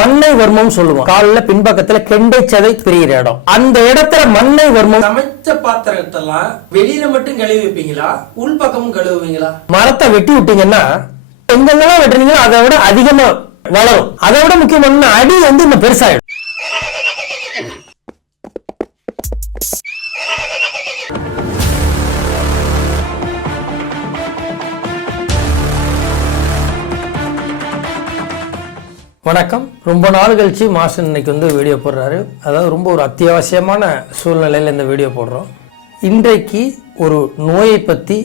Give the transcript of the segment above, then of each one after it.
மண்ணை வர்மம் சொல்லுவோம். காலில பின்பக்கத்துல கெண்டை சதை பிரிகிற இடம், அந்த இடத்துல மண்ணை வர்மம். சமைச்ச பாத்திரத்தெல்லாம் வெளியில மட்டும் கழுவி வைப்பீங்களா, உள் பக்கமும் கழுவுவீங்களா? மரத்தை வெட்டி விட்டீங்கன்னா எங்கெல்லாம் வெட்டுறீங்களோ அதை விட அதிகமா வளரும். அதை விட முக்கியமான அடி வந்து இன்னும் பெருசாயிடும். வணக்கம். ரொம்ப நாள் கழிச்சு மாஸ்டர் இன்னைக்கு வந்து வீடியோ போடுறாரு. அதாவது ரொம்ப ஒரு அத்தியாவசியமான சூழ்நிலையில் இந்த வீடியோ போடுறோம். இன்றைக்கு ஒரு நோயை பற்றி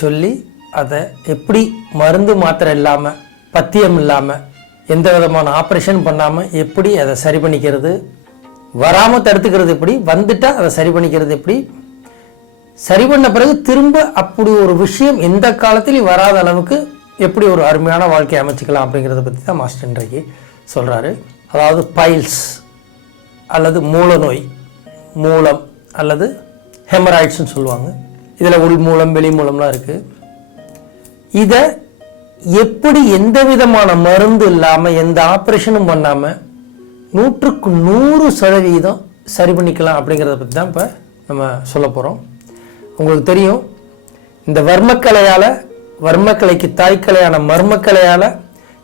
சொல்லி அதை எப்படி மருந்து மாத்திரை இல்லாமல், பத்தியம் இல்லாமல், எந்த விதமான ஆப்ரேஷன் பண்ணாமல் எப்படி அதை சரி பண்ணிக்கிறது, வராமல் தடுத்துக்கிறது எப்படி, வந்துட்டால் அதை சரி பண்ணிக்கிறது எப்படி, சரி பண்ண பிறகு திரும்ப அப்படி ஒரு விஷயம் எந்த காலத்திலையும் வராத அளவுக்கு எப்படி ஒரு அருமையான வாழ்க்கையை அமைச்சிக்கலாம் அப்படிங்கிறத பற்றி தான் மாஸ்டர் இன்றைக்கு சொல்கிறாரு. அதாவது பைல்ஸ் அல்லது மூல நோய், மூலம் அல்லது ஹெமராய்ட்ஸ்னு சொல்லுவாங்க. இதில் உள் மூலம் வெளி மூலம்லாம் இருக்குது. இதை எப்படி எந்த விதமான மருந்து இல்லாமல், எந்த ஆப்ரேஷனும் பண்ணாமல் 100% சரி பண்ணிக்கலாம் அப்படிங்கிறத பற்றி தான் இப்போ நம்ம சொல்ல போகிறோம். உங்களுக்கு தெரியும், இந்த வர்மக்கலையால், வர்மக்கலைக்கு தாய்க்கலையான மர்மக்கலையால்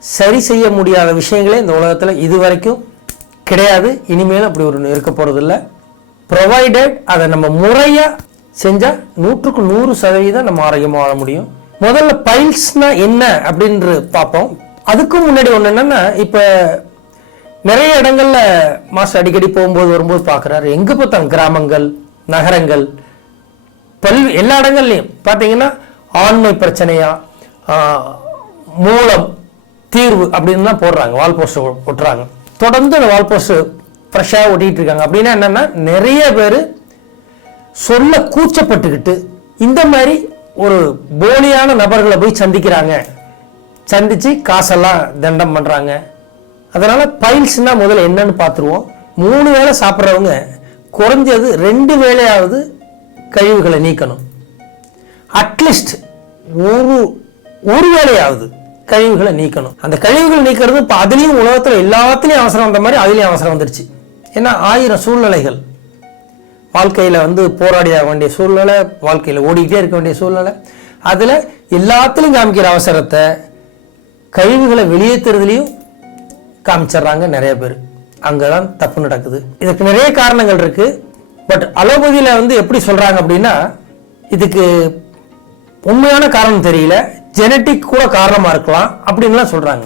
சரி செய்ய முடியாத விஷயங்களே இந்த உலகத்தில் இதுவரைக்கும் கிடையாது. இனிமேல் அப்படி ஒரு இருக்க போகிறதில்ல. ப்ரொவைடட் அதை நம்ம முறையாக செஞ்சால் 100% நம்ம ஆரோக்கியமாக வாழ முடியும். முதல்ல பைல்ஸ்னா என்ன அப்படின்று பார்ப்போம். அதுக்கும் முன்னாடி ஒன்று என்னென்னா, இப்போ நிறைய இடங்கள்ல மாஸ்டர் அடிக்கடி போகும்போது வரும்போது பார்க்குறாரு, எங்கே பார்த்தாங்க கிராமங்கள், நகரங்கள், எல்லா இடங்கள்லையும் பார்த்தீங்கன்னா ஆண்மை பிரச்சனையா, மூலம் தீர்வு அப்படின்னு தான் போடுறாங்க, வால் போஸ்டர் ஒட்டுறாங்க. தொடர்ந்து அந்த வால் போஸ்டர் ஃப்ரெஷ்ஷாக ஒட்டிகிட்டு இருக்காங்க. அப்படின்னா என்னென்னா, நிறைய பேர் சொல்ல கூச்சப்பட்டுக்கிட்டு இந்த மாதிரி ஒரு போலியான நபர்களை போய் சந்திக்கிறாங்க, சந்தித்து காசெல்லாம் தண்டம் பண்ணுறாங்க. அதனால் பைல்ஸ்னால் முதல்ல என்னன்னு பார்த்துருவோம். 3 வேளை சாப்பிட்றவங்க குறைஞ்சது 2 வேளையாவது கழிவுகளை நீக்கணும். அட்லீஸ்ட் ஒரு வேளையாவது கழிவுகளை நீக்கணும். அந்த கழிவுகள் நீக்கிறது இப்போ அதுலேயும் உலகத்தில் எல்லாத்துலேயும் அவசரம் வந்த மாதிரி அதுலேயும் அவசரம் வந்துருச்சு. ஏன்னா 1000 சூழ்நிலைகள், வாழ்க்கையில் வந்து போராடிய வேண்டிய சூழ்நிலை, வாழ்க்கையில் ஓடிக்கிட்டே இருக்க வேண்டிய சூழ்நிலை, அதில் எல்லாத்துலேயும் காமிக்கிற அவசரத்தை கழிவுகளை வெளியேற்றுறதுலையும் காமிச்சிட்றாங்க நிறைய பேர். அங்கே தான் தப்பு நடக்குது. இதுக்கு நிறைய காரணங்கள் இருக்குது. பட் அலோபதியில் வந்து எப்படி சொல்கிறாங்க அப்படின்னா, இதுக்கு உண்மையான காரணம் தெரியல, ஜெனட்டிக் கூட காரணமாக இருக்கலாம் அப்படின்லாம் சொல்கிறாங்க.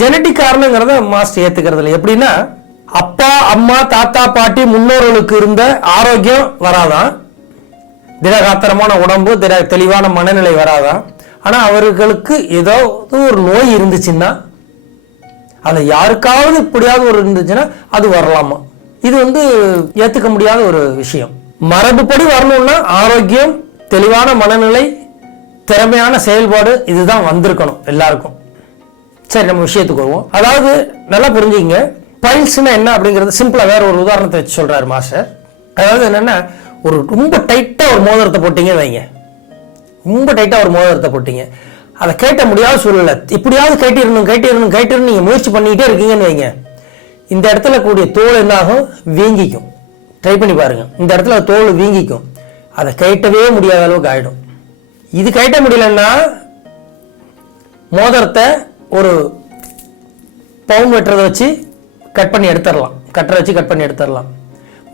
ஜெனட்டிக் காரணங்கிறத மாஸ்டர் ஏற்றுக்கிறது இல்லை. எப்படின்னா, அப்பா அம்மா தாத்தா பாட்டி முன்னோர்களுக்கு இருந்த ஆரோக்கியம் வராதான், திடகாத்திரமான உடம்பு, தெளிவான மனநிலை வராதான். ஆனால் அவர்களுக்கு ஏதோ ஒரு நோய் இருந்துச்சுன்னா, அது யாருக்காவது இப்படியாவது ஒரு இருந்துச்சுன்னா அது வரலாமா. இது வந்து ஏற்றுக்க முடியாத ஒரு விஷயம். மரபுப்படி வரணும்னா ஆரோக்கியம், தெளிவான மனநிலை, திறமையான செயல்பாடு, இதுதான் வந்திருக்கணும் எல்லாருக்கும். சரி, நம்ம விஷயத்துக்கு வருவோம். அதாவது நல்லா புரிஞ்சுங்க, பைல்ஸ்னா என்ன அப்படிங்கிறது சிம்பிளா வேற ஒரு உதாரணத்தை வச்சு சொல்றாரு மாஸ்டர். அதாவது என்னன்னா, ஒரு ரொம்ப டைட்டா ஒரு மோதிரத்தை போட்டீங்க வைங்க, ரொம்ப டைட்டா ஒரு மோதிரத்தை போட்டீங்க, அதை கேட்ட முடியாத சூழ்நிலை, இப்படியாவது கேட்டிடணும் நீங்க முயற்சி பண்ணிக்கிட்டே இருக்கீங்கன்னு வைங்க, இந்த இடத்துல கூடிய தோல் என்ன ஆகும், வீங்கிக்கும். ட்ரை பண்ணி பாருங்க, இந்த இடத்துல தோல் வீங்கிக்கும், அதை கேட்டவே முடியாத அளவுக்கு ஆயிடும். இது கேட்ட முடியலன்னா மோதிரத்தை ஒரு பவுன் வெட்டுறதை வச்சு கட் பண்ணி எடுத்துடலாம், கட்டரை வச்சு கட் பண்ணி எடுத்துடலாம்.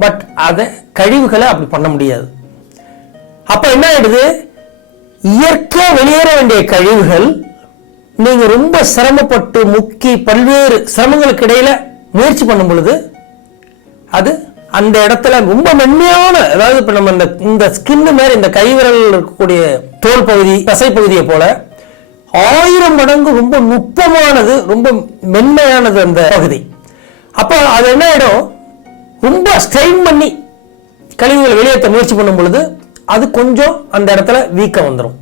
பட் அதை கழிவுகளை அப்படி பண்ண முடியாது. அப்ப என்ன ஆயிடுது, இயற்கை வெளியேற வேண்டிய கழிவுகள் நீங்க ரொம்ப சிரமப்பட்டு முக்கி பல்வேறு சிரமங்களுக்கு இடையில முயற்சி பண்ணும் பொழுது அது அந்த இடத்துல ரொம்ப மென்மையான, அதாவது இப்ப நம்ம இந்த ஸ்கின் மேல இந்த கைவிரல் இருக்கக்கூடிய தோல் பகுதி, தசை பகுதியை போல 1000 மடங்கு ரொம்ப நுட்பமானது, ரொம்ப மென்மையானது அந்த பகுதி. அப்ப அது என்ன ஆயிடும், ரொம்ப ஸ்ட்ரெயின் பண்ணி கழிவுகளை வெளியேற்ற முயற்சி பண்ணும் பொழுது அது கொஞ்சம் அந்த இடத்துல வீக்கம் வந்துடும்.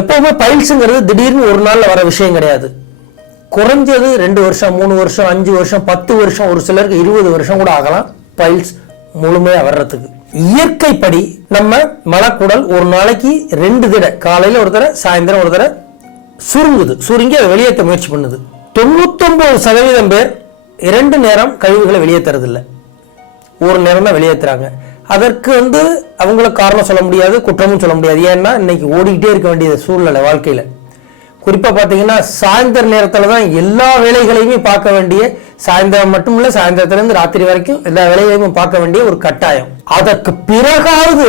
எப்பவுமே பைல்ஸுங்கிறது திடீர்னு ஒரு நாள்ல வர விஷயம் கிடையாது. குறைஞ்சது 2 வருஷம், 3 வருஷம், 5 வருஷம், 10 வருஷம், ஒரு சிலருக்கு 20 வருஷம் கூட ஆகலாம் பைல்ஸ் முழுமையா வர்றதுக்கு. இயற்கைப்படி நம்ம மலக்குடல் ஒரு நாளைக்கு 2 தடவை, காலையில ஒரு தடவை, சாயந்தரம் ஒரு தடவை சுருங்கி அதை வெளியேற்ற முயற்சி பண்ணுது. 99% பேர் 2 நேரம் கழிவுகளை வெளியேற்றுறதில்லை, ஒரு நேரம் தான் வெளியேற்றுறாங்க. அதற்கு அவங்கள காரணம் சொல்ல முடியாது, குற்றமும் சொல்ல முடியாது. ஏன்னா இன்னைக்கு ஓடிக்கிட்டே இருக்க வேண்டிய சூழ்நிலை வாழ்க்கையில். குறிப்பாக பார்த்தீங்கன்னா சாயந்தர நேரத்தில் தான் எல்லா வேலைகளையுமே பார்க்க வேண்டிய, சாயந்தரம் மட்டும் இல்லை, சாயந்தரத்துலேருந்து ராத்திரி வரைக்கும் எல்லா வேலைகளையும் பார்க்க வேண்டிய ஒரு கட்டாயம். அதற்கு பிறகாவது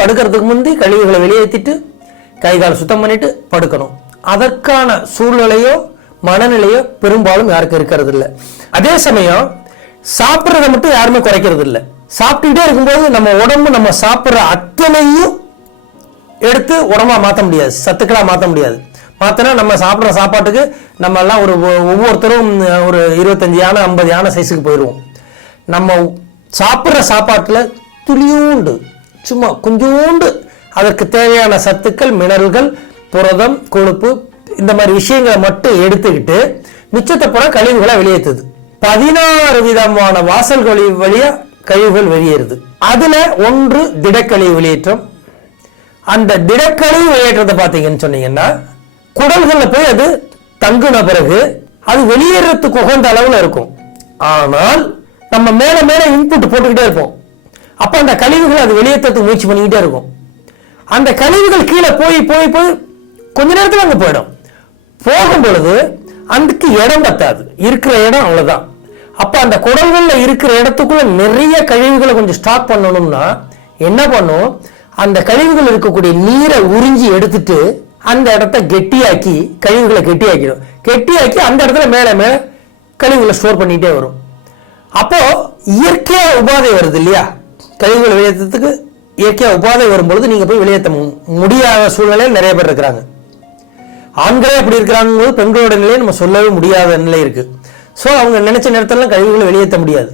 படுக்கிறதுக்கு முந்தி கழிவுகளை வெளியேற்றிட்டு கைகால் சுத்தம் பண்ணிட்டு படுக்கணும். அதற்கான சூழ்நிலையோ மனநிலையோ பெரும்பாலும் யாருக்கும் இருக்கிறது இல்லை. அதே சமயம் சாப்பிட்றதை மட்டும் யாருமே குறைக்கிறது இல்லை. சாப்பிட்டுட்டே இருக்கும்போது நம்ம உடம்பு நம்ம சாப்பிட்ற அத்தனையும் எடுத்து உடம்பா மாற்ற முடியாது, சத்துக்களா மாற்ற முடியாது. மாத்தினா நம்ம சாப்பிட்ற சாப்பாட்டுக்கு நம்ம எல்லாம் ஒவ்வொருத்தரும் ஒரு 25 யானை 50 யானை சைஸுக்கு போயிடுவோம். நம்ம சாப்பிட்ற சாப்பாட்டில் துளியூண்டு, சும்மா கொஞ்சோண்டு அதற்கு தேவையான சத்துக்கள், மினரல்கள், புரதம், கொழுப்பு, இந்த மாதிரி விஷயங்களை மட்டும் எடுத்துக்கிட்டு மிச்சத்தை போல கழிவுகளை வெளியேற்றுது. 16 விதமான வாசல்கள் வழியா கழிவுகள் வெளியேறுது. அதுல ஒன்று திடக்கழிவு வெளியேற்றம். அந்த திடக்கழிவு வெளியேற்றத்தை பார்த்தீங்கன்னு சொன்னீங்கன்னா குடல்கள்ல போய் அது தங்குன பிறகு அது வெளியேறதுக்கு உகந்த அளவுல இருக்கும். ஆனால் நம்ம மேல மேல இன்புட் போட்டுக்கிட்டே இருப்போம். அப்ப அந்த கழிவுகள் அது வெளியேற்றத்துக்கு முயற்சி பண்ணிக்கிட்டே இருக்கும். அந்த கழிவுகள் கீழே போய் போய் போய் கொஞ்ச நேரத்தில் அங்கே போயிடும். போகும் பொழுது அதுக்கு இடம் பத்தாது, இருக்கிற இடம் அவ்வளவுதான். அப்ப அந்த குடல்கள்ல இருக்கிற இடத்துக்குள்ள நிறைய கழிவுகளை கொஞ்சம் ஸ்டாக் பண்ணணும்னா என்ன பண்ணும், அந்த கழிவுகள் இருக்கக்கூடிய நீரை உறிஞ்சி எடுத்துட்டு அந்த இடத்த கெட்டியாக்கி, கழிவுகளை கெட்டியாக்கிடும். கெட்டியாக்கி அந்த இடத்துல மேல மேல கழிவுகளை ஸ்டோர் பண்ணிட்டே வரும். அப்போ இயற்கையா உபாதை வருது இல்லையா, கழிவுகளை வெளியேற்றத்துக்கு இயற்கையா உபாதை வரும்பொழுது நீங்க போய் வெளியேற்ற முடியாத சூழ்நிலையில் நிறைய பேர் இருக்கிறாங்க. ஆண்களே அப்படி இருக்கிறாங்க, பெண்களோட நிலையை நம்ம சொல்லவே முடியாத நிலை இருக்கு. ஸோ அவங்க நினைச்ச நேரத்துல கழிவுகளை வெளியேற்ற முடியாது.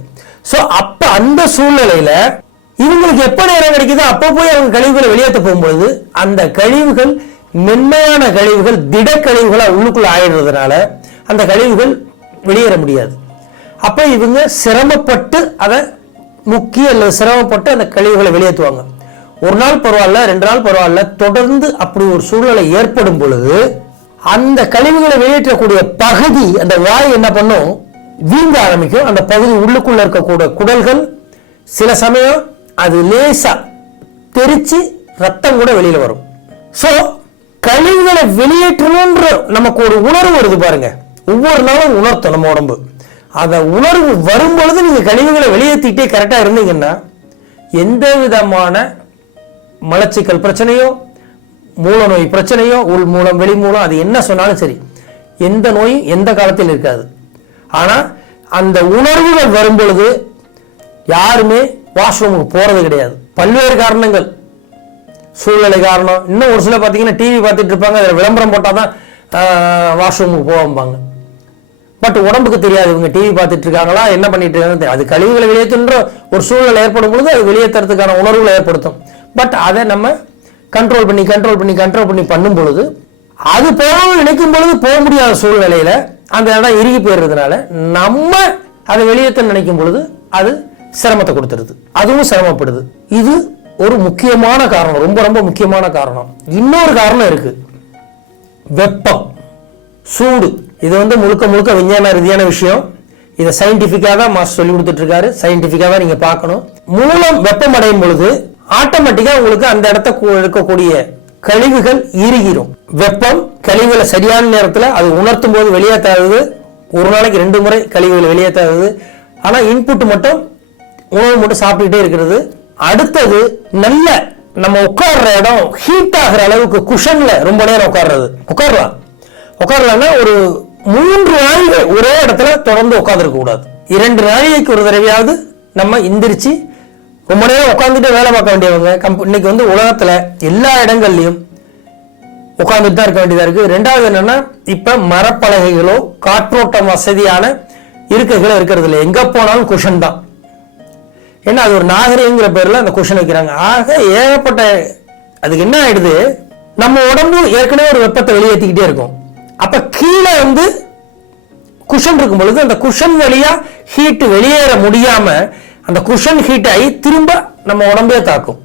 ஸோ அப்ப அந்த சூழ்நிலையில இவங்களுக்கு எப்ப நேரம் கிடைக்குதோ அப்போ போய் அவங்க கழிவுகளை வெளியேற்ற போகும்பொழுது அந்த கழிவுகள் மென்மையான கழிவுகள் திட கழிவுகளா உள்ளுக்குள்ள ஆயிடுறதுனால அந்த கழிவுகள் வெளியேற முடியாது. அப்ப இவங்க சிரமப்பட்டு அதை முக்கிய அல்லது சிரமப்பட்டு அந்த கழிவுகளை வெளியேற்றுவாங்க. ஒரு நாள் பரவாயில்ல, 2 நாள் பரவாயில்ல, தொடர்ந்து அப்படி ஒரு சூழ்நிலை ஏற்படும் பொழுது அந்த கழிவுகளை வெளியேற்றக்கூடிய பகுதி, அந்த வாய் என்ன பண்ணும், வீங்க ஆரம்பிக்கும். அந்த பகுதி உள்ளுக்குள்ள இருக்கக்கூடிய குடல்கள் சில சமயம் அது லேசா தெரிச்சு ரத்தம் கூட வெளியில வரும். சோ கழிவுகளை வெளியேற்றணும்ன்ற நமக்கு ஒரு உணர்வு வருது பாருங்க, ஒவ்வொரு நாளும் உணர்த்தும் நம்ம உடம்பு. அந்த உணர்வு வரும் பொழுது நீங்க கழிவுகளை வெளியேற்றிட்டே கரெக்டா இருந்தீங்கன்னா எந்த விதமான மலச்சிக்கல் பிரச்சனையோ, மூல நோய் பிரச்சனையோ, உள் மூலம் வெளி மூலம், அது என்ன சொன்னாலும் சரி, எந்த நோயும் எந்த காலத்தில் இருக்காது. ஆனா அந்த உணர்வுகள் வரும் பொழுது யாருமே வாஷ்ரூமுக்கு போறது கிடையாது. பல்வேறு காரணங்கள், சூழ்நிலை காரணம். இன்னும் ஒரு சில பார்த்தீங்கன்னா டிவி பார்த்துட்டு இருப்பாங்க, அதில் விளம்பரம் போட்டால் தான் வாஷ்ரூமுக்கு போவாங்க. பட் உடம்புக்கு தெரியாது இவங்க டிவி பார்த்துட்டு இருக்காங்களா, என்ன பண்ணிட்டு இருக்காங்க. அது கழிவுகளை வெளியேற்றுன்ற ஒரு சூழ்நிலை ஏற்படும் பொழுது அது வெளியேற்றுறதுக்கான உணர்வுகளை ஏற்படுத்தும். பட் அதை நம்ம கண்ட்ரோல் பண்ணி பண்ணும் பொழுது அது போகணும்னு நினைக்கும் பொழுது போக முடியாத சூழ்நிலையில அந்த இடம் இறுகி போயிடுறதுனால நம்ம அதை வெளியேற்ற நினைக்கும் பொழுது அது சிரமத்தை கொடுத்துருது, அதுவும் சிரமப்படுது. இது ஒரு முக்கியமான காரணம், ரொம்ப ரொம்ப முக்கியமான காரணம். இன்னொரு காரணம் இருக்கு, வெப்பம், சூடு. இது முழுக்க முழுக்க விஞ்ஞான ரீதியான விஷயம். இதை சயின்டிபிக்காக தான் மாஸ்டர் சொல்லி கொடுத்துட்டு இருக்காரு, சயின்டிபிக்காக நீங்க பார்க்கணும். மூலம் வெப்பம் அடையும் பொழுது ஆட்டோமேட்டிக்கா உங்களுக்கு அந்த இடத்த இருக்கக்கூடிய கழிவுகள் இறுகிரும். வெப்பம் கழிவுகளை சரியான நேரத்தில் அது உணர்த்தும் போது வெளியேற்றாதது, ஒரு நாளைக்கு 2 முறை கழிவுகளை வெளியேற்றாதது. ஆனா இன்புட் மட்டும், உணவு மட்டும் சாப்பிட்டுட்டே இருக்கிறது. அடுத்தது நல்ல நம்ம உட்கார்ற இடம் ஹீட் ஆகிற அளவுக்கு குஷன்ல ரொம்ப நேரம் உட்காரலாம்னா ஒரு 3 நாளைக்கு ஒரே இடத்துல தொடர்ந்து உட்கார்ந்துருக்க கூடாது. 2 நாளைக்கு ஒரு தடவையாவது நம்ம எந்திரிச்சு ரொம்ப நேரம் உட்காந்துட்டு வேலை பார்க்க வேண்டியவங்க இன்னைக்கு உலகத்துல எல்லா இடங்கள்லயும் உட்கார்ந்துட்டு தான் இருக்க வேண்டியதா இருக்கு. 2வது என்னன்னா, இப்ப மரப்பலகைகளோ காற்றோட்டம் வசதியான இருக்கைகளோ இருக்கிறது இல்லை, எங்க போனாலும் குஷன் தான். ஏன்னா அது ஒரு நாகரிகங்கிற பேர்ல அந்த குஷன் வைக்கிறாங்க. ஆக ஏகப்பட்ட, அதுக்கு என்ன ஆயிடுது, நம்ம உடம்பு ஏற்கனவே ஒரு வெப்பத்தை வெளியேற்றிக்கிட்டே இருக்கும். அப்ப கீழே குஷன் இருக்கும் பொழுது அந்த குஷன் வழியா ஹீட் வெளியேற முடியாம அந்த குஷன் ஹீட் ஆகி திரும்ப நம்ம உடம்பே தாக்கும்.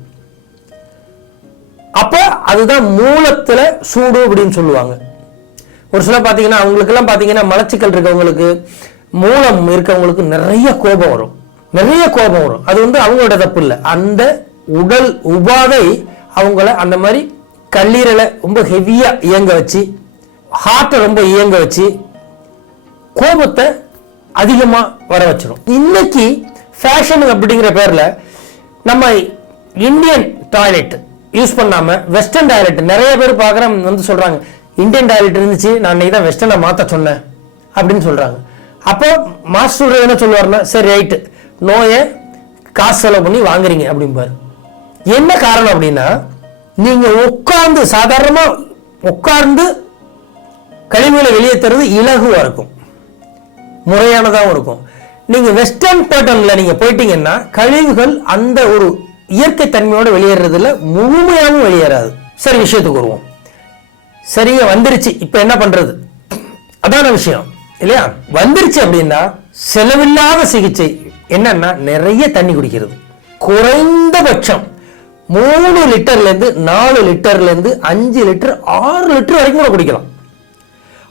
அப்ப அதுதான் மூலத்துல சூடு அப்படின்னு சொல்லுவாங்க. ஒரு சில பாத்தீங்கன்னா அவங்களுக்கு எல்லாம் பாத்தீங்கன்னா மலச்சிக்கல் இருக்கவங்களுக்கு, மூலம் இருக்கவங்களுக்கு நிறைய கோபம் வரும். அது அவங்களோட தப்பு இல்லை. அந்த உடல் உபாதை அவங்கள அந்த மாதிரி கல்லீரலை ரொம்ப ஹெவியா இயங்க வச்சு, ஹார்ட்டை ரொம்ப இயங்க வச்சு, கோபத்தை அதிகமா வர வச்சிடும். இன்னைக்கு ஃபேஷன் அப்படிங்கிற பேர்ல நம்ம இந்தியன் டாய்லெட் யூஸ் பண்ணாம வெஸ்டர்ன் டாய்லெட் நிறைய பேர் பார்க்குறேன் சொல்றாங்க, இந்தியன் டாய்லெட் இருந்துச்சு, நான் இன்னைக்கு தான் வெஸ்டர்னை மாற்ற சொன்னேன் அப்படின்னு சொல்றாங்க. அப்போ மாஸ்டர் என்ன சொல்லுவாருன்னா, சரி ரைட்டு, நோயை காசு செலவு பண்ணி வாங்குறீங்க அப்படிம்பாரு. என்ன காரணம் அப்படின்னா, நீங்க உட்கார்ந்து சாதாரணமா உட்கார்ந்து கழிவுகளை வெளியேற்றுறது இலகுவா இருக்கும், முறையானதாகவும் இருக்கும். நீங்க வெஸ்டர்ன் பேட்டர்ன்ல நீங்க போயிட்டீங்கன்னா கழிவுகள் அந்த ஒரு இயற்கை தன்மையோட வெளியேறதுல முழுமையாகவும் வெளியேறாது. சரி, விஷயத்துக்கு வருவோம். சரிங்க, வந்துருச்சு, இப்ப என்ன பண்றது? அதான விஷயம் இல்லையா? வந்துருச்சு அப்படின்னா செலவில்லாத சிகிச்சை என்னன்னா நிறைய தண்ணி குடிக்கிறது. குறைந்தபட்சம் 3 லிட்டர்ல இருந்து 4 லிட்டர்ல இருந்து 5 லிட்டர் 6 லிட்டர் வரைக்கும் கூட குடிக்கலாம்.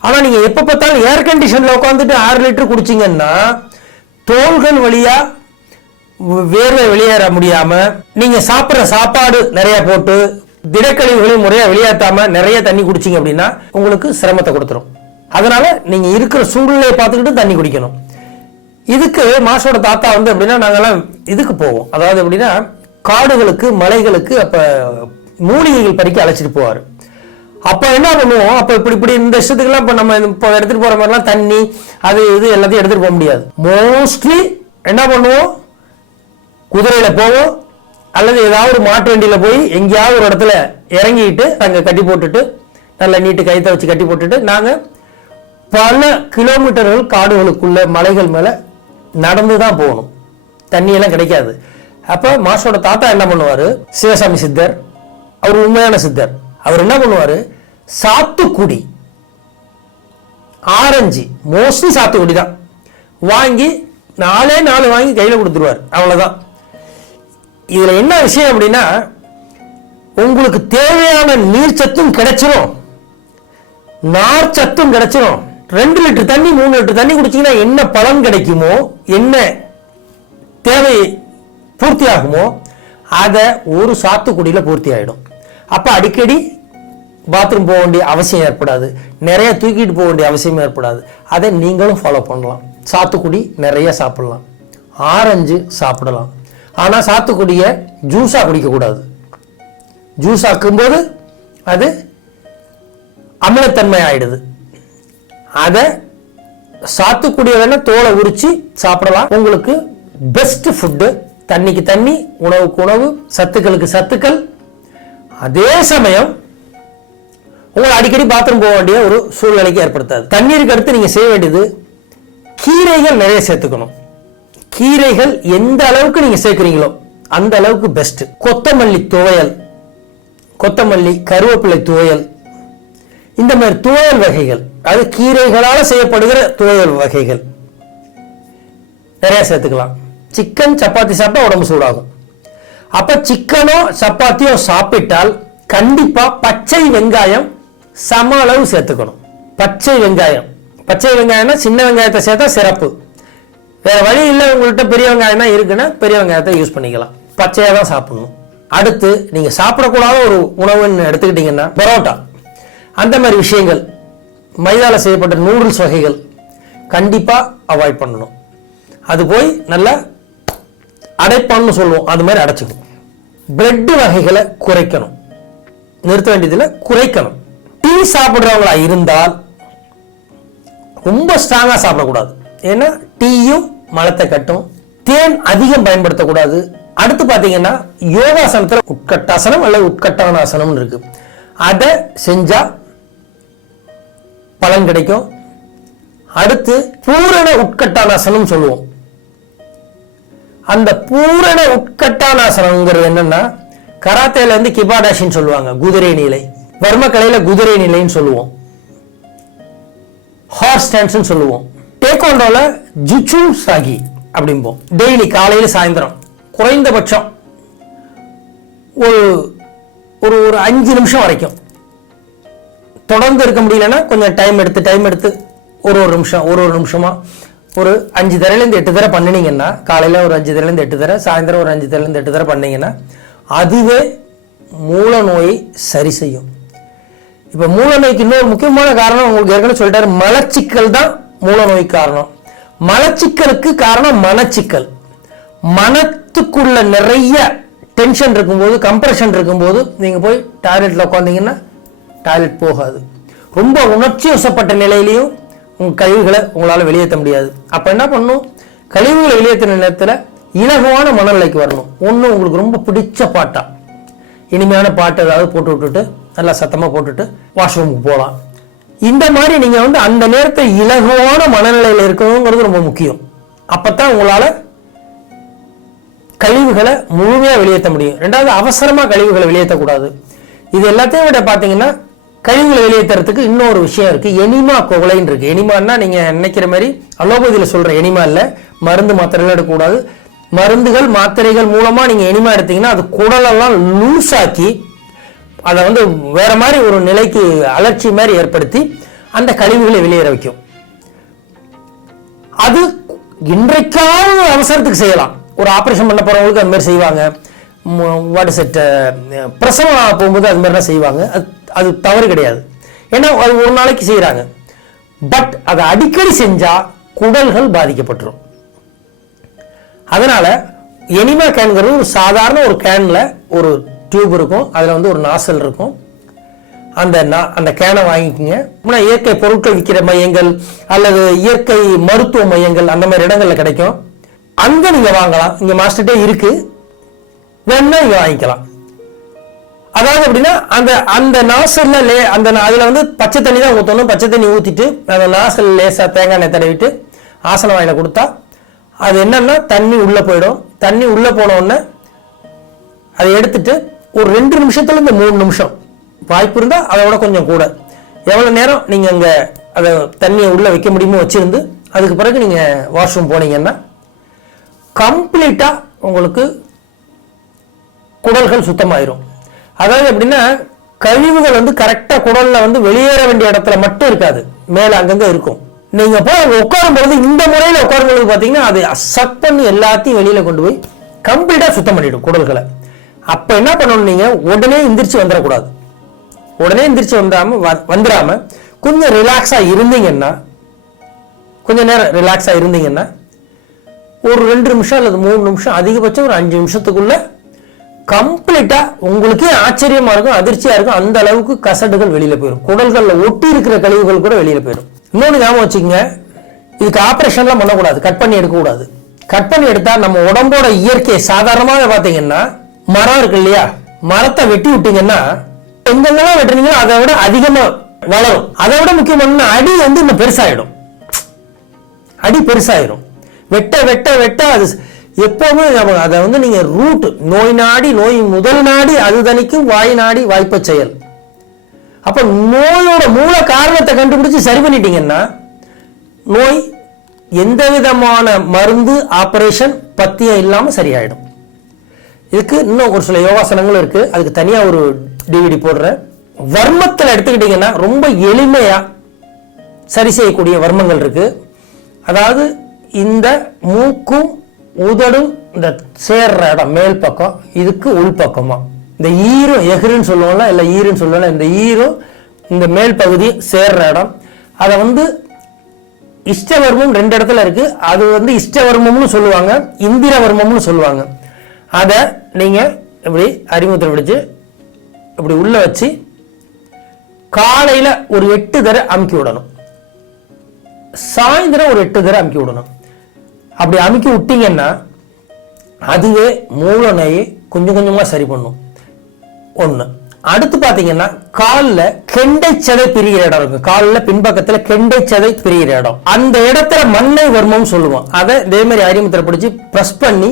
ஆனா நீங்க எப்ப பார்த்தாலும் ஏர் கண்டிஷன்ல உட்காந்துட்டு 6 லிட்டர் குடிச்சீங்கன்னா தோள்கள் வழியா வேர்வை வெளியேற முடியாம, நீங்க சாப்பிட்ற சாப்பாடு நிறைய போட்டு திடக்கழிவுகளையும் முறையா வெளியேற்றாம நிறைய தண்ணி குடிச்சீங்க அப்படின்னா உங்களுக்கு சிரமத்தை கொடுத்துரும். அதனால நீங்க இருக்கிற சூழ்நிலையை பார்த்துக்கிட்டு தண்ணி குடிக்கணும். இதுக்கு மாசோட தாத்தா அப்படின்னா நாங்கெல்லாம் இதுக்கு போவோம், அதாவது எப்படின்னா காடுகளுக்கு மலைகளுக்கு அப்ப மூலிகைகள் பறிக்க அழைச்சிட்டு போவாரு. அப்ப என்ன பண்ணுவோம், அப்ப இப்படி இந்த இஷ்டத்துக்குலாம் இப்ப நம்ம இப்போ எடுத்துட்டு போற மாதிரிலாம் தண்ணி அது இது எல்லாத்தையும் எடுத்துட்டு போக முடியாது. மோஸ்ட்லி என்ன பண்ணுவோம், குதிரையில போவோம் அல்லது ஏதாவது ஒரு மாட்டு வண்டியில போய் எங்கேயாவது ஒரு இடத்துல இறங்கிட்டு அங்க கட்டி போட்டுட்டு நல்ல நீட்டு கைத்தை வச்சு கட்டி போட்டுட்டு நாங்க பல கிலோமீட்டர்கள் காடுகளுக்குள்ள மலைகள் மேல நடந்துதான் போகணும். தண்ணியெல்லாம் கிடைக்காது. அப்ப மாசோட தாத்தா என்ன பண்ணுவாரு, சிவசாமி சித்தர், அவர் உண்மையான சித்தர், அவர் என்ன பண்ணுவாரு, சாத்துக்குடி, ஆரஞ்சு, மோஸ்ட்லி சாத்துக்குடி தான் வாங்கி 4 வாங்கி கையில கொடுத்துருவார். அவ்வளவுதான். இதுல என்ன விஷயம் அப்படின்னா, உங்களுக்கு தேவையான நீர் சத்தும் கிடைச்சிரும், நார் சத்தும் கிடைச்சிரும். 2 லிட்டர் தண்ணி 3 லிட்டர் தண்ணி குடிச்சீங்கன்னா என்ன பலன் கிடைக்குமோ, என்ன தேவை பூர்த்தி ஆகுமோ அதை ஒரு சாத்துக்குடியில பூர்த்தி ஆயிடும். அப்ப அடிக்கடி பாத்ரூம் போக வேண்டிய அவசியம் ஏற்படாது, நிறைய தூக்கிட்டு போக வேண்டிய அவசியம் ஏற்படாது. அதை நீங்களும் ஃபாலோ பண்ணலாம். சாத்துக்குடி நிறைய சாப்பிடலாம், ஆரஞ்சு சாப்பிடலாம். ஆனா சாத்துக்குடிய ஜூஸா குடிக்க கூடாது. ஜூஸ் ஆக்கும்போது அது அமிலத்தன்மை ஆயிடுது. அத சாத்துக்குடிய வேணா தோலை உரிச்சு சாப்பிடலாம். உங்களுக்கு பெஸ்ட் ஃபுட்டு, தண்ணிக்கு தண்ணி, உணவுக்கு உணவு, சத்துக்களுக்கு சத்துக்கள். அதே சமயம் உங்களை அடிக்கடி பாத்ரூம் போக வேண்டிய ஒரு சூழ்நிலைக்கு ஏற்படுத்தாது. தண்ணீருக்கு அடுத்து நீங்க செய்ய வேண்டியது கீரைகள் நிறைய சேர்த்துக்கணும். கீரைகள் எந்த அளவுக்கு நீங்க சேர்க்கிறீங்களோ அந்த அளவுக்கு பெஸ்ட். கொத்தமல்லி துவையல், கொத்தமல்லி கருவேப்பிலை துவையல், இந்த மாதிரி துவையல் வகைகள், அது கீரைகளால் செய்யப்படுகிற துவையல் வகைகள் நிறைய சேர்த்துக்கலாம். சிக்கன் சப்பாத்தி சாப்பிட்டா உடம்பு சூடாகும். அப்ப சிக்கனோ சப்பாத்தியோ சாப்பிட்டால் கண்டிப்பா பச்சை வெங்காயம் சம அளவு சேர்த்துக்கணும். பச்சை வெங்காயம்னா சின்ன வெங்காயத்தை சேர்த்தா சிறப்பு. வேற வழி இல்லை, உங்கள்கிட்ட பெரிய வெங்காயம் தான் இருக்குன்னா பெரிய வெங்காயத்தை யூஸ் பண்ணிக்கலாம். பச்சையா தான் சாப்பிடணும். அடுத்து நீங்க சாப்பிடக்கூடாத ஒரு உணவுன்னு எடுத்துக்கிட்டீங்கன்னா பரோட்டா, அந்த மாதிரி விஷயங்கள், மைதால செய்யப்பட்ட நூடுல்ஸ் வகைகள் கண்டிப்பா அவாய்ட் பண்ணணும். அது போய் நல்லா அடைப்பான்னு சொல்லுவோம், அது மாதிரி அடைச்சிக்கணும். பிரெட் வகைகளை குறைக்கணும், நிறுத்த வேண்டியதில் குறைக்கணும். டீ சாப்பிட்றவங்களா இருந்தால் ரொம்ப ஸ்ட்ராங்கா சாப்பிடக்கூடாது, ஏன்னா டீயும் மலத்தை கட்டும். தேன் அதிகம் பயன்படுத்தக்கூடாது. அடுத்து பாத்தீங்கன்னா யோகாசனத்துல உட்கட்டாசனம் அல்லது உட்கட்டானாசனம் இருக்கு, அதை செஞ்சா பலன் கிடைக்கும். அடுத்து பூரண உட்கட்டானாசனம் சொல்லுவோம். அந்த பூரண உட்கட்டானாசனம்ங்கிறது என்னன்னா, கராத்தேல இருந்து கிபாடாஷின்னு சொல்லுவாங்க, குதிரை நிலை. வர்ம கலையில குதிரை நிலைன்னு சொல்லுவோம், ஹார்ஸ் டான்ஸ் சொல்லுவோம். டேக்வாண்டோல ஜுச்சு சாகி அப்படிம்போம். டெய்லி காலையில சாயந்தரம் குறைந்தபட்சம் ஒரு ஒரு 5 நிமிஷம் வரைக்கும் தொடர்ந்து இருக்க முடியலன்னா கொஞ்சம் டைம் எடுத்து ஒரு நிமிஷமா ஒரு 5 தடவைலேருந்து 8 தடவை பண்ணினீங்கன்னா, காலையில் ஒரு 5 தடவைலேருந்து 8 தடவை, சாயந்தரம் ஒரு 5 தடவைலேருந்து 8 தடவை பண்ணீங்கன்னா அதுவே மூல நோயை சரி செய்யும். இப்போ மூல நோய்க்கு இன்னொரு முக்கியமான காரணம் உங்களுக்கு ஏற்கனவே சொல்லிட்டாரு, மலச்சிக்கல் தான் மூல நோய்க்கு காரணம். மலச்சிக்கலுக்கு காரணம் மனச்சிக்கல். மனத்துக்குள்ள நிறைய டென்ஷன் இருக்கும்போது, கம்ப்ரெஷன் இருக்கும்போது நீங்கள் போய் டாய்லெட்டில் உட்காந்தீங்கன்னா டாய்லெட் போகாது. ரொம்ப உணர்ச்சி வசப்பட்ட நிலையிலையும் உங்கள் கழிவுகளை உங்களால் வெளியேற்ற முடியாது. அப்போ என்ன பண்ணணும்? கழிவுகளை வெளியேற்றின நேரத்தில் இலகுவான மனநிலைக்கு வரணும். ஒன்று, உங்களுக்கு ரொம்ப பிடிச்ச பாட்டா, இனிமையான பாட்டு ஏதாவது போட்டு விட்டுட்டு, நல்லா சத்தமாக போட்டுட்டு வாஷ்ரூமுக்கு போகலாம். இந்த மாதிரி நீங்கள் அந்த நேரத்தை இலகுவான மனநிலையில் இருக்கணுங்கிறது ரொம்ப முக்கியம். அப்போ தான் உங்களால் கழிவுகளை முழுமையாக வெளியேற்ற முடியும். ரெண்டாவது, அவசரமாக கழிவுகளை வெளியேற்றக்கூடாது. இது எல்லாத்தையும் விட பார்த்தீங்கன்னா, கழிவுகளை வெளியேற்றுறதுக்கு இன்னொரு விஷயம் இருக்கு, எனிமா குவளைன்னு இருக்கு. எனிமான்னா நீங்க நினைக்கிற மாதிரி அலோபதியில் சொல்ற எனிமா இல்லை, மருந்து மாத்திரைகள் எடுக்கக்கூடாது. மருந்துகள் மாத்திரைகள் மூலமா நீங்க எனிமா எடுத்தீங்கன்னா அது குடலெல்லாம் லூஸ் ஆக்கி அதை வேற மாதிரி ஒரு நிலைக்கு அலர்ச்சி மாதிரி ஏற்படுத்தி அந்த கழிவுகளை வெளியேற வைக்கும். அது இன்றைக்காவது அவசரத்துக்கு செய்யலாம். ஒரு ஆபரேஷன் பண்ண போறவங்களுக்கு அது மாதிரி செய்வாங்க. வாட் இஸ் இட், பிரசவம் போகும்போது அது மாதிரிலாம் செய்வாங்க. அது தவறு கிடையாது, ஏன்னா அது ஒரு நாளைக்கு செய்யறாங்க. பட் அதை அடிக்கடி செஞ்சா குடல்கள் பாதிக்கப்பட்டுரும். அதனால எனிமா கேன்கிறது ஒரு சாதாரண ஒரு கேன்ல ஒரு டியூப் இருக்கும், அதுல ஒரு நாசல் இருக்கும். அந்த கேனை வாங்கிக்கோங்க. இயற்கை பொருட்கள் விற்கிற மையங்கள் அல்லது இயற்கை மருத்துவ மையங்கள் அந்த மாதிரி இடங்கள்ல கிடைக்கும். அங்க நீங்க வாங்கலாம். இங்க மாஸ்டர்டே இருக்கு, வேணா நீங்க வாங்கிக்கலாம். அதாவது அப்படின்னா அந்த நாசல்ல அதுல பச்சை தண்ணி தான் ஊற்றணும். பச்சை தண்ணி ஊத்திட்டு அந்த நாசல் லேசா தேங்காய் எண்ணெய் தடவிட்டு ஆசன வாயில கொடுத்தா அது என்னன்னா தண்ணி உள்ள போயிடும். தண்ணி உள்ள போன உடனே அதை எடுத்துட்டு ஒரு 2 நிமிஷத்துல இருந்து 3 நிமிஷம், வாய்ப்பு இருந்தா அதோட கொஞ்சம் கூட, எவ்வளவு நேரம் நீங்க அங்க அதை தண்ணியை உள்ள வைக்க முடியுமோ வச்சிருந்து அதுக்கு பிறகு நீங்க வாஷ்ரூம் போனீங்கன்னா கம்ப்ளீட்டா உங்களுக்கு குடல்கள் சுத்தமாயிரும். அதாவது எப்படின்னா, கழிவுகள் கரெக்டா குடல்ல வெளியேற வேண்டிய இடத்துல மட்டும் இருக்காது, மேல அங்கங்க இருக்கும். நீங்க போய் உட்காரும் பொழுது இந்த முறையில உட்காரும் பொழுது பாத்தீங்கன்னா அது சக் பண்ணி எல்லாத்தையும் வெளியில கொண்டு போய் கம்ப்ளீட்டா சுத்தம் பண்ணிடும் குடல்களை. அப்ப என்ன பண்ணணும், நீங்க உடனே எந்திரிச்சு வந்துடக்கூடாது. உடனே எந்திரிச்சு வந்துடாம கொஞ்சம் ரிலாக்ஸா இருந்தீங்கன்னா, கொஞ்ச நேரம் ரிலாக்ஸா இருந்தீங்கன்னா ஒரு 2 நிமிஷம் அல்லது 3 நிமிஷம், அதிகபட்சம் ஒரு 5 நிமிஷத்துக்குள்ள கம்ப்ளீட்டா உங்களுக்கே ஆச்சரியமா இருக்கும், அதிர்ச்சியா இருக்கும். அந்த அளவுக்கு கசடுகள் வெளியில போயிடும். குடல்கள்ல ஒட்டி இருக்கிற கழிவுகள் கூட வெளியில போயிடும். இன்னொன்னு ஞாபகம் வச்சுக்கோங்க, இதுக்கு ஆபரேஷன்லாம் பண்ணக்கூடாது, கட் பண்ணி எடுக்கக்கூடாது. கட் பண்ணி எடுத்தா நம்ம உடம்போட இயற்கை சாதாரணமாக பாத்தீங்கன்னா, மரம் இருக்கு இல்லையா, மரத்தை வெட்டி விட்டீங்கன்னா எங்கெல்லாம் வெட்டுறீங்களோ அதை விட அதிகமா வளரும். அதை விட முக்கியமான அடி இன்னும் பெருசாயிடும். அடி பெருசாயிரும். வெட்ட வெட்ட வெட்ட அது எப்பவுமே அதை நீங்க ரூட், நோய் நாடி, நோய் முதல் நாடி அது தணிக்கும், வாய் நாடி வாய்ப்ப செயல். அப்ப நோயோட மூல காரணத்தை கண்டுபிடிச்சு சரி பண்ணிட்டீங்கன்னா நோய் எந்த விதமான மருந்து ஆபரேஷன் பத்தியம் இல்லாம சரியாயிடும். இதுக்கு இன்னும் ஒரு சில யோகாசனங்களும் இருக்கு, அதுக்கு தனியா ஒரு டிவிடி போடுறேன். வர்மத்தில் எடுத்துக்கிட்டீங்கன்னா ரொம்ப எளிமையா சரி செய்யக்கூடிய வர்மங்கள் இருக்கு. அதாவது இந்த மூக்கும் உதடும் இந்த சேர்ற இடம் மேல் பக்கம், இதுக்கு உள் பக்கமா இந்த ஈரும் எகிருன்னு சொல்லுவோம்ல, இல்ல ஈருன்னு சொல்லுவோம்ல, இந்த ஈரும் இந்த மேல் பகுதி சேர்ற இடம், அதை இஷ்டவர்மம் 2 இடத்துல இருக்கு. அது இஷ்டவர்மம்னு சொல்லுவாங்க, இந்திரவர்மம்னு சொல்லுவாங்க. அதை நீங்க இப்படி அறிமுகத்தில் பிடிச்சு இப்படி உள்ள வச்சு காலையில ஒரு 8 தடவை அமுக்கி விடணும், சாயந்தரம் ஒரு 8 தடவை அமுக்கி விடணும். அப்படி அமுக்கி விட்டீங்கன்னா அதுவே மூல நோயை கொஞ்சம் கொஞ்சமா சரி பண்ணும். ஒண்ணு. அடுத்து பாத்தீங்கன்னா, கால்ல கெண்டை சதை பிரிகிற இடம் இருக்கு, கால்ல பின்பக்கத்துல கெண்டை சதை பிரிகிற இடம், அந்த இடத்துல மண்ணை வர்மம் சொல்லுவோம். அதை இதே மாதிரி அறிமுகத்தை பிடிச்சு பிரஸ் பண்ணி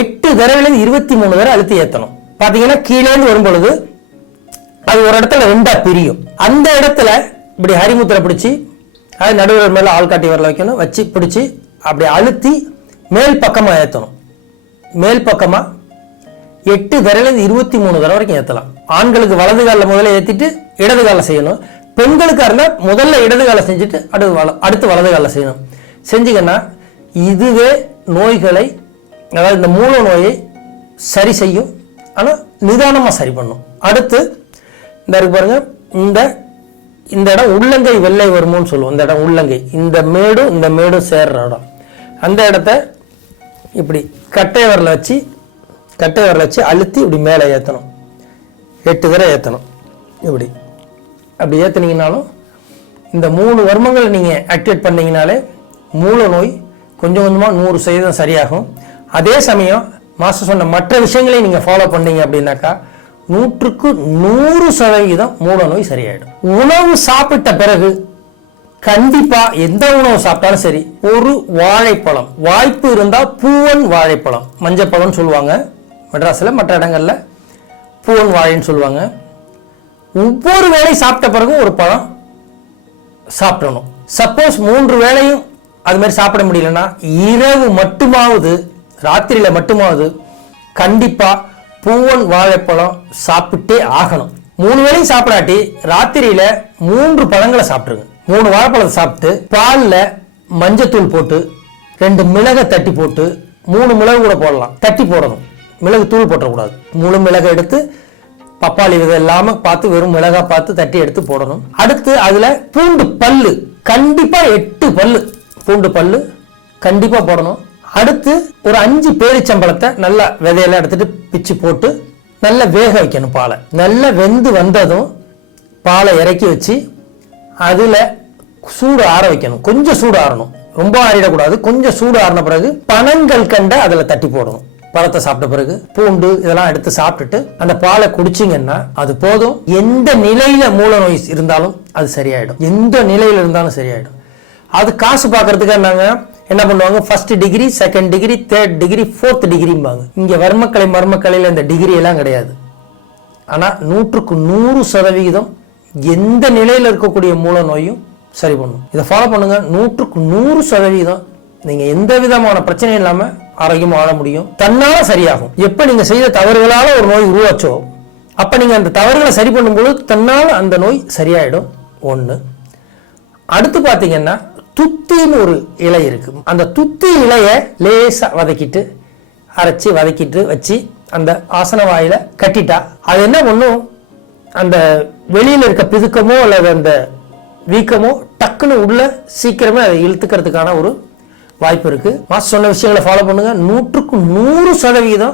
8 தடவைல 23 தடவை அழுத்தி ஏத்தணும். பாத்தீங்கன்னா கீழே இருந்து வரும் பொழுது அது ஒரு இடத்துல 2ஆ பிரியும். அந்த இடத்துல இப்படி ஹரிமுத்திரை பிடிச்சி அது நடுவர் மேல ஆள்காட்டி வரல வைக்கணும், வச்சு பிடிச்சி அப்படி அழுத்தி மேல் பக்கமா ஏத்தணும். மேல் பக்கமா 8 தடவைல 23 தடவை வரைக்கும் ஏத்தலாம். ஆண்களுக்கு வலது காலில் முதல்ல ஏத்திட்டு இடது காலில் செய்யணும். பெண்களுக்கு இருந்தா முதல்ல இடது காலை செஞ்சுட்டு அடுத்து வலது காலில் செய்யணும். செஞ்சீங்கன்னா இதுவே நோய்களை, அதாவது இந்த மூல நோயை சரி செய்யும். ஆனால் நிதானமாக சரி பண்ணும். அடுத்து இந்த இருக்கு பாருங்க, இந்த இடம் உள்ளங்கை வெள்ளை வருமோன்னு சொல்லுவோம். இந்த இடம் உள்ளங்கை, இந்த மேடும் சேர்ற இடம். அந்த இடத்த இப்படி கட்டை விரலை வச்சு அழுத்தி இப்படி மேலே ஏற்றணும். 8 தடவை ஏற்றணும். அப்படி ஏற்றுனீங்கனாலும் இந்த 3 வர்மங்களை நீங்கள் ஆக்டிவேட் பண்ணீங்கனாலே மூல நோய் கொஞ்சம் கொஞ்சமாக 100% சரியாகும். அதே சமயம் மாஸ்டர் சொன்ன மற்ற விஷயங்களையும் நீங்கள் ஃபாலோ பண்ணீங்க அப்படின்னாக்கா 100க்கு 100% மூல நோய் சரியாயிடும். உணவு சாப்பிட்ட பிறகு கண்டிப்பா எந்த உணவு சாப்பிட்டாலும் சரி, ஒரு வாழைப்பழம், வாய்ப்பு இருந்தா பூவன் வாழைப்பழம், மஞ்சப்பழம் சொல்லுவாங்க மெட்ராஸ்ல, மற்ற இடங்கள்ல பூவன் வாழைன்னு சொல்லுவாங்க. ஒவ்வொரு வேளை சாப்பிட்ட பிறகு ஒரு பழம் சாப்பிடணும். சப்போஸ் 3 வேளையும் அது மாதிரி சாப்பிட முடியலன்னா இரவு மட்டுமாவது, ராத்திரியில மட்டுமாவது கண்டிப்பா பூவன் வாழைப்பழம் சாப்பிட்டே ஆகணும். 3 வேளையும் சாப்பிடாட்டி ராத்திரியில 3 பழங்களை சாப்பிட்டுருங்க. 3 வாழைப்பழத்தை சாப்பிட்டு பால்ல மஞ்சத்தூள் போட்டு 2 மிளகை தட்டி போட்டு, 3 மிளகு கூட போடலாம், தட்டி போடணும். மிளகு தூள் போட்டக்கூடாது. முழு மிளகை எடுத்து பப்பாளி விதை இல்லாம பார்த்து வெறும் மிளகா பார்த்து தட்டி எடுத்து போடணும். அடுத்து அதுல பூண்டு பல்லு, கண்டிப்பா 8 பல்லு பூண்டு பல்லு கண்டிப்பா போடணும். அடுத்து ஒரு 5 பேரிச்சம்பழத்தை நல்லா விதையெல்லாம் எடுத்துட்டு பிச்சு போட்டு நல்லா வேக வைக்கணும். பாலை நல்லா வெந்து வந்ததும் பாலை இறக்கி வச்சு அதுல சூடு ஆற வைக்கணும். கொஞ்சம் சூடு ஆறணும், ரொம்ப ஆறிடக்கூடாது. கொஞ்சம் சூடு ஆறின பிறகு பனங்கள் கண்ட அதுல தட்டி போடணும். பழத்தை சாப்பிட்ட பிறகு பூண்டு இதெல்லாம் எடுத்து சாப்பிட்டுட்டு அந்த பாலை குடிச்சிங்கன்னா அது போதும். எந்த நிலையில மூல நோய் இருந்தாலும் அது சரியாயிடும். எந்த நிலையில இருந்தாலும் சரியாயிடும். அது காசு பார்க்கறதுக்கு என்ன பண்ணுவாங்க, 1st degree, 2nd degree, 3rd degree, 4th டிகிரிம்பாங்க. இங்க வர்மக்கலை மர்மக்கலையில இந்த டிகிரி எல்லாம் கிடையாது. ஆனா 100க்கு 100% எந்த நிலையில இருக்கக்கூடிய மூல நோயும் சரி பண்ணும். இதை ஃபாலோ பண்ணுங்க. 100க்கு 100% நீங்க எந்த விதமான பிரச்சனையும் இல்லாம ஆரோக்கியமா வாழ முடியும். தன்னால சரியாகும். எப்ப நீங்க செய்த தவறுகளால ஒரு நோய் உருவாச்சோ அப்ப நீங்க அந்த தவறுகளை சரி பண்ணும்போது தன்னால அந்த நோய் சரியாயிடும். 1. அடுத்து பாத்தீங்கன்னா துத்தின்னு ஒரு இலை இருக்கு. அந்த துத்தி இலைய லேசா வதக்கிட்டு அரைச்சி வதக்கிட்டு வச்சு அந்த ஆசன வாயில கட்டிட்டா அது என்ன பண்ணும், அந்த வெளியில இருக்க பிதுக்கமோ அல்லது அந்த வீக்கமோ டக்குன்னு உள்ள சீக்கிரமே அதை இழுத்துக்கிறதுக்கான ஒரு வாய்ப்பு இருக்கு. மாஸ்டர் சொன்ன விஷயங்களை ஃபாலோ பண்ணுங்க. 100க்கு 100%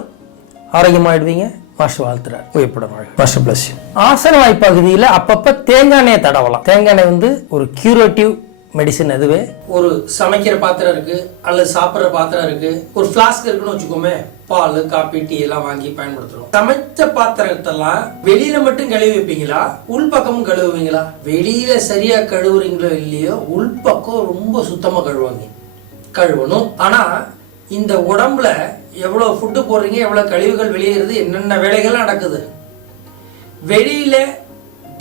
ஆரோக்கியமாயிடுவீங்க. மாஸ்டர் வாழ்த்துறார். உயர்ப்படும் மாஸ்டர் பிளஸ். ஆசன வாய் பகுதியில் அப்பப்ப தேங்காய் எண்ணெய் தடவலாம். தேங்காய் எண்ணெய் ஒரு கியூரேட்டிவ் மெடிசன். அதுவே ஒரு சமைக்கிற பாத்திரம் இருக்கு அல்லது சாப்பிட்ற பாத்திரம் இருக்கு, ஒரு ஃபிளாஸ்க் இருக்குன்னு வச்சுக்கோமே, பால் காபி டீ எல்லாம் வாங்கி பயன்படுத்துறோம். சமைச்ச பாத்திரத்தெல்லாம் வெளியில மட்டும் கழுவி வைப்பீங்களா, உள்பக்கமும் கழுவுவீங்களா? வெளியில சரியா கழுவுறீங்களோ இல்லையோ உள்பக்கம் ரொம்ப சுத்தமா கழுவணும். ஆனா இந்த உடம்புல எவ்வளவு ஃபுட்டு போடுறீங்க, எவ்வளவு கழிவுகள் வெளியேறுது, என்னென்ன வேலைகள் நடக்குது. வெளியில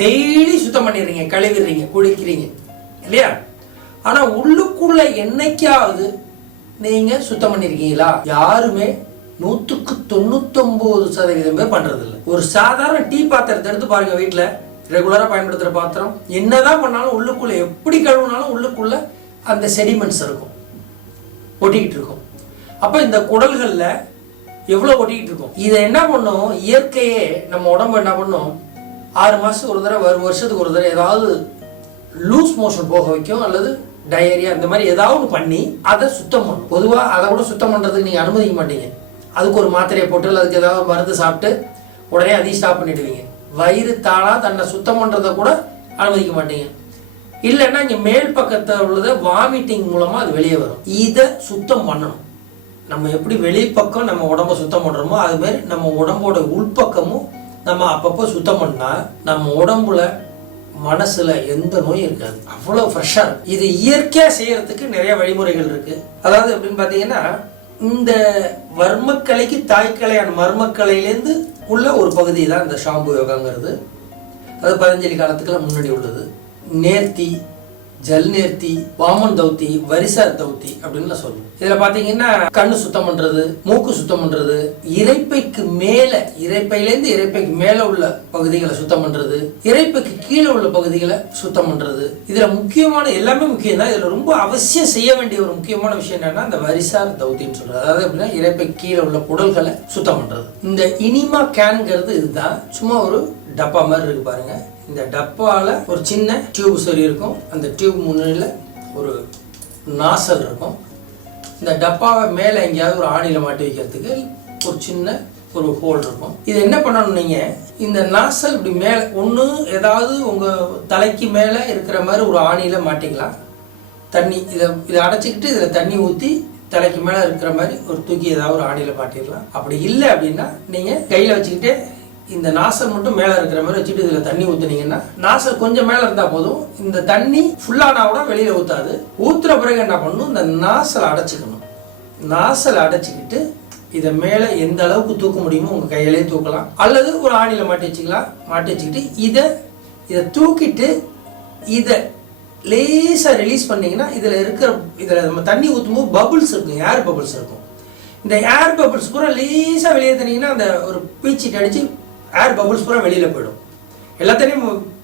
டெய்லி சுத்தம் பண்ணிடுறீங்க, கழுவிடுறீங்க, குளிக்கிறீங்க இல்லையா? ஆனா உள்ளுக்குள்ள என்னைக்காவது நீங்க சுத்தம் பண்ணிருக்கீங்களா? யாருமே 100க்கு 99% பேர் பண்றது இல்லை. ஒரு சாதாரண டீ பாத்திரத்தை எடுத்து பாருங்க, வீட்டுல ரெகுலரா பயன்படுத்துற பாத்திரம், என்னதான் பண்ணாலும் உள்ளுக்குள்ள எப்படி கழுவுனாலும் உள்ளுக்குள்ள அந்த செடிமெண்ட்ஸ் இருக்கும், ஒட்டிக்கிட்டு இருக்கும். அப்ப இந்த குடல்கள்ல எவ்வளவு ஒட்டிக்கிட்டு இருக்கும். இதை என்ன பண்ணும், இயற்கையே நம்ம உடம்பு என்ன பண்ணும், 6 மாசத்துக்கு ஒரு தடவை, வருஷத்துக்கு ஒரு தடவை ஏதாவது லூஸ் மோஷன் போக வைக்கும் அல்லது டயரியா இந்த மாதிரி ஏதாவது பண்ணி அதை சுத்தம் பண்ணும். பொதுவாக அதை கூட சுத்தம் பண்றதுக்கு நீங்க அனுமதிக்க மாட்டீங்க. அதுக்கு ஒரு மாத்திரையை போட்டு அதுக்கு ஏதாவது மருந்து சாப்பிட்டு உடனே அதையும் ஸ்டாப் பண்ணிடுவீங்க. வயிறு தானா தன்னை சுத்தம் பண்றதை கூட அனுமதிக்க மாட்டீங்க. இல்லைன்னா இங்க மேல் பக்கத்தில் உள்ளத வாமிட்டிங் மூலமா அது வெளியே வரும். இதை சுத்தம் பண்ணணும். நம்ம எப்படி வெளிப்பக்கம் நம்ம உடம்ப சுத்தம் பண்றோமோ அது மாதிரி நம்ம உடம்போட உள்பக்கமும் நம்ம அப்பப்போ சுத்தம் பண்ணா நம்ம உடம்புல மனசுல எந்த நோயும் இருக்காது, அவ்வளவு ஃப்ரெஷ்ஷா இருக்கும். இது இயற்கையா செய்யறதுக்கு நிறைய வழிமுறைகள் இருக்கு. அதாவது எப்படின்னு பாத்தீங்கன்னா, இந்த வர்மக்கலைக்கு தாய்க்கலையான மர்மக்கலையிலேருந்து உள்ள ஒரு பகுதி தான் இந்த ஷாம்பு யோகாங்கிறது. அது பதஞ்சலி காலத்துக்குலாம் முன்னாடி உள்ளது. நேர்த்தி, ஜல் நேர்த்தி, வாமன் தௌத்தி, வரிசார் தௌத்தி அப்படின்னு சொல்லுவோம். இதுல பாத்தீங்கன்னா கண்ணு சுத்தம் பண்றது, மூக்கு சுத்தம் பண்றது, இரைப்பைக்கு மேல, இரைப்பையிலேருந்து இரைப்பைக்கு மேல உள்ள பகுதிகளை சுத்தம் பண்றது, இரைப்பைக்கு கீழே உள்ள பகுதிகளை சுத்தம் பண்றது. இதுல முக்கியமான எல்லாமே முக்கியம் தான். இதுல ரொம்ப அவசியம் செய்ய வேண்டிய ஒரு முக்கியமான விஷயம் என்னன்னா இந்த வரிசார் தௌத்தின்னு சொல்றது. அதாவது எப்படின்னா இரைப்பைக்கு கீழே உள்ள குடல்களை சுத்தம் பண்றது. இந்த இனிமா கேன்ங்கிறது இதுதான். சும்மா ஒரு டப்பா மாதிரி இருக்கு பாருங்க. இந்த டப்பால ஒரு சின்ன டியூப் சரி இருக்கும். அந்த டியூப் முன்னில ஒரு நாசல் இருக்கும். இந்த டப்பாவை மேலே எங்கேயாவது ஒரு ஆணியில மாட்டி வைக்கிறதுக்கு ஒரு சின்ன ஒரு ஹோல் இருக்கும். இது என்ன பண்ணணும், நீங்க இந்த நாசல் இப்படி மேலே ஒன்று ஏதாவது உங்க தலைக்கு மேலே இருக்கிற மாதிரி ஒரு ஆணியில மாட்டிக்கலாம். தண்ணி இதை அடைச்சிக்கிட்டு இதில் தண்ணி ஊற்றி தலைக்கு மேலே இருக்கிற மாதிரி ஒரு தூக்கி ஏதாவது ஒரு ஆணியில மாட்டிடலாம். அப்படி இல்லை அப்படின்னா நீங்க கையில் வச்சுக்கிட்டே இந்த நாசல் மட்டும் மேலே இருக்கிற மாதிரி வச்சுட்டு இதில் தண்ணி ஊற்றுனீங்கன்னா, நாசல் கொஞ்சம் மேலே இருந்தால் போதும். இந்த தண்ணி ஃபுல்லானா கூட வெளியில் ஊற்றாது. ஊற்றுற பிறகு என்ன பண்ணணும், இந்த நாசலை அடைச்சிக்கணும். நாசலை அடைச்சிக்கிட்டு இதை மேலே எந்த அளவுக்கு தூக்க முடியுமோ உங்கள் கையிலே தூக்கலாம், அல்லது ஒரு ஆணியில் மாட்டி வச்சுக்கலாம். மாட்டி வச்சுக்கிட்டு இதை தூக்கிட்டு இதை லேசாக ரிலீஸ் பண்ணிங்கன்னா இதில் நம்ம தண்ணி ஊற்றும்போது பபுள்ஸ் இருக்கும், ஏர் பபுள்ஸ் இருக்கும். இந்த ஏர் பபுள்ஸ் பூரா லேசாக வெளியே தண்ணீங்கன்னா அந்த ஒரு பீச்சிட்டு அடித்து ஏர் பபுள்ஸ் பூரா வெளியில் போயிடும். எல்லாத்தையும்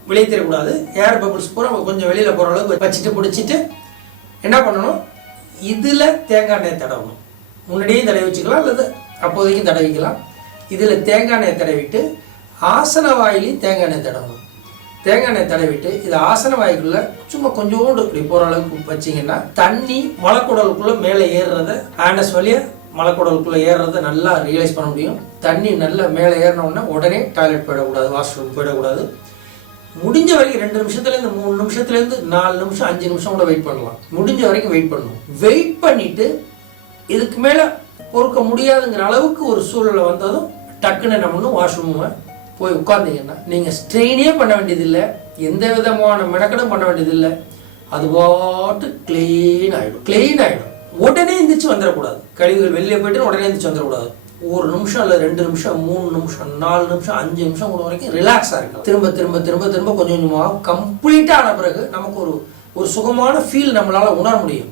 வெளியே தெரியக்கூடாது. ஏர் பபுள்ஸ் பூரா கொஞ்சம் வெளியில் போகிற அளவுக்கு வச்சுட்டு பிடிச்சிட்டு என்ன பண்ணணும், இதில் தேங்காய் எண்ணெய் தடவணும். முன்னாடியே தடவி வச்சுக்கலாம், அல்லது அப்போதைக்கும் தடவிக்கலாம். இதில் தேங்காய் எண்ணெய் தடவிட்டு ஆசன வாயிலையும் தேங்காய் எண்ணெய் தடவணும். தேங்காய் எண்ணெய் தடவிட்டு இது ஆசன வாய்க்குள்ள சும்மா கொஞ்சோண்டு இப்படி போகிற அளவுக்கு வச்சிங்கன்னா தண்ணி மலைக்குடலுக்குள்ளே மேலே ஏறுறத, ஆனஸ் வழியாக மலைக்குடலுக்குள்ளே ஏறுறதை நல்லா ரியலைஸ் பண்ண முடியும். தண்ணி நல்லா மேலே ஏறினோடனே உடனே டாய்லெட் போயிடக்கூடாது, வாஷ்ரூம் போயிடக்கூடாது. முடிஞ்ச வரைக்கும் 2 நிமிஷத்துலேருந்து 3 நிமிஷத்துலேருந்து 4 நிமிஷம் 5 நிமிஷம் கூட வெயிட் பண்ணலாம். முடிஞ்ச வரைக்கும் வெயிட் பண்ணணும். வெயிட் பண்ணிட்டு இதுக்கு மேலே பொறுக்க முடியாதுங்கிற அளவுக்கு ஒரு சூழ்நிலை வந்ததும் டக்குன்னு என்ன பண்ணணும், வாஷ்ரூமை போய் உட்கார்ந்தீங்கன்னா நீங்கள் ஸ்ட்ரெயினே பண்ண வேண்டியதில்லை, எந்த விதமான மெனக்கடும் பண்ண வேண்டியதில்லை. அது பாட்டு கிளீன் ஆகிடும். உடனே எந்திரிச்சு வந்துடக்கூடாது. கழிவுகள் வெளியே போயிட்டு உடனே எந்திரிச்சு வந்துடக்கூடாது. 1 நிமிஷம் இல்லை 2 நிமிஷம் 3 நிமிஷம் 4 நிமிஷம் 5 நிமிஷம் கூட வரைக்கும் ரிலாக்ஸாக இருக்கலாம். திரும்ப திரும்ப திரும்ப திரும்ப கொஞ்சம் கொஞ்சமாக கம்ப்ளீட்டாக ஆன பிறகு நமக்கு ஒரு சுகமான ஃபீல் நம்மளால் உணர முடியும்.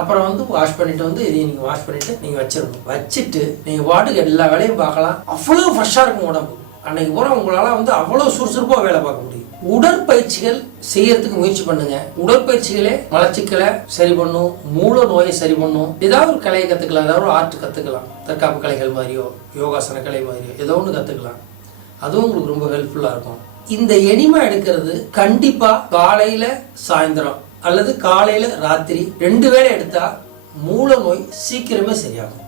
அப்புறம் வாஷ் பண்ணிட்டு இதையும் நீங்கள் வாஷ் பண்ணிட்டு நீங்கள் வச்சிடணும். வச்சுட்டு நீங்கள் பாட்டுக்கு எல்லா வேலையும் பார்க்கலாம். அவ்வளோ ஃப்ரெஷ்ஷாக இருக்கும் உடம்பு. அன்னைக்கு பூரா உங்களால் அவ்வளோ சுறுசுறுப்பாக வேலை பார்க்க முடியும். உடற்பயிற்சிகள் செய்யறதுக்கு முயற்சி பண்ணுங்க. உடற்பயிற்சிகளே மலச்சிக்கலை சரி பண்ணும், மூல நோயை சரி பண்ணும். ஏதாவது ஒரு கலையை கற்றுக்கலாம், ஏதாவது ஒரு ஆர்ட் கற்றுக்கலாம். தற்காப்பு கலைகள் மாதிரியோ யோகாசன கலை மாதிரியோ ஏதோ ஒன்று கற்றுக்கலாம். அதுவும் உங்களுக்கு ரொம்ப ஹெல்ப்ஃபுல்லாக இருக்கும். இந்த எனிமா எடுக்கிறது கண்டிப்பாக காலையில் சாயந்தரம் அல்லது காலையில் ராத்திரி 2 வேளை எடுத்தால் மூல நோய் சீக்கிரமே சரியாகும்.